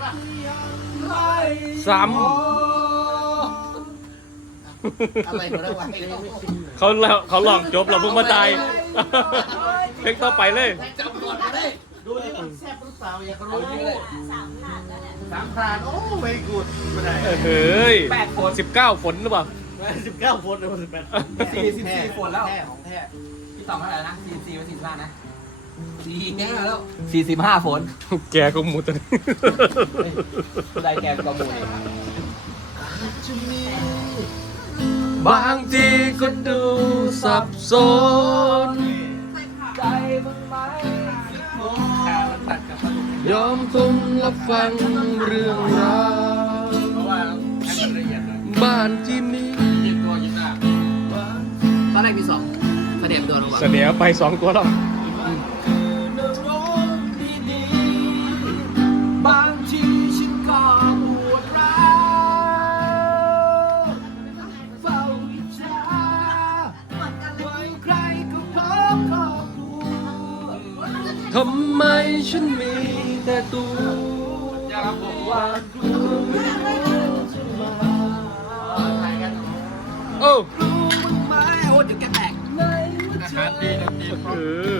ไรปสามเขาเขาลองจบเราเพิ่งมาตายเพลงต่อไปเลยจไดเลย ดูนี่แซ่บรู้สาวอยากรู้ สามพรานโอ้ไม่กูดเฮ้ยแปดฝนสิบเก้าฝนหรือเปล่าสิบเก้าฝนหรือเปล่าสิบแปดสี่สิบสี่ฝนแล้วแท้ของแท้พี่ต่อมาแล้วนะสี่สี่มาสี่พรานนะสี่ห้แล้วสี่สิบห้าฝน แกก็มุดตัวนี้ ได้แกก็มุดบางทีก็ดูสับสนใจมันไม่ยอมทุ่มรับฟังเรื่องราวบ้านที่มีตอนแรกมีสองเสนียดนหไปสองตัวแล้วทำไมฉันมีแต่ตัวอย่าบอกว่าดู้โอ้รู้มึงไหมโอ้จะแกะในหัวใจดีนะดีคือ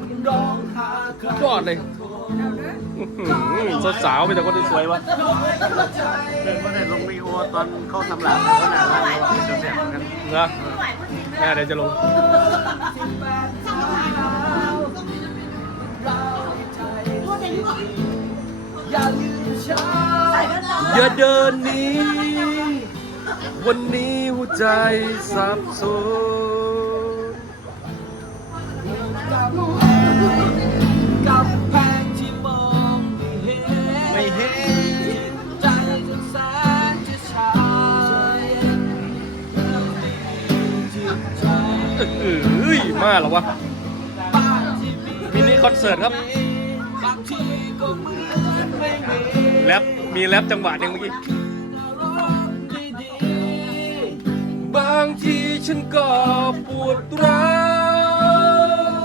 มึงร้องหาใครกอดเลยสาวๆไปแต่คนที่สวยวะเป็นคนไห่ลงมีโอตอนเข้าสำหรับก็น่ารักเลยเดี๋ยวจะลงอย่าเดินนี้ วันนี้หัวใจสับสนกับแพงที่มองไม่เห็นไม่เห็นใจจนแสนจะชายจิตใจเอ้ย มาแล้ววะมินิคอนเสิร์ตครับแรปมีแรปจังหวะหนึ่งเมื่อกี้บางทีฉันก็ปวดร้า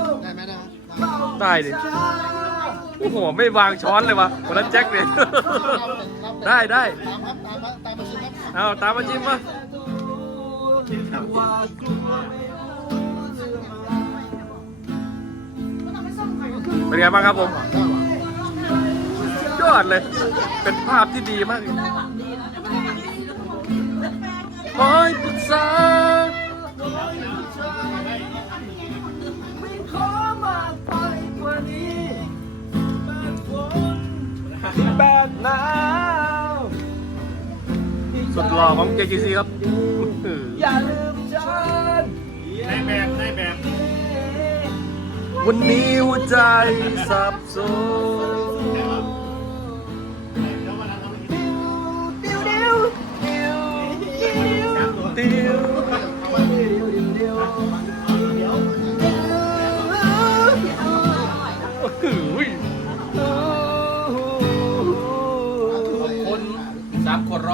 วได้ไหมนะ ได้ดิโอ้โหไม่วางช้อนเลยวะคนนั้นแจ็คเนี่ย ได้ได้ตามครับตามตามมาชิมครับเอาตามมาชิมมาเป็นไงบ้างครับผมอดเลย เป็นภาพที่ดีมากคอยปรึกษาสุดหล่อของ JGC ครับ อยัในแบบ ในแบบ วันนี้หัวใจสับสน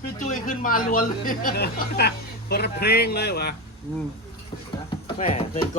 พี่จุยขึ้นมาล้วนเลยเพระเพลงเลยวะแหม่เป็นกอง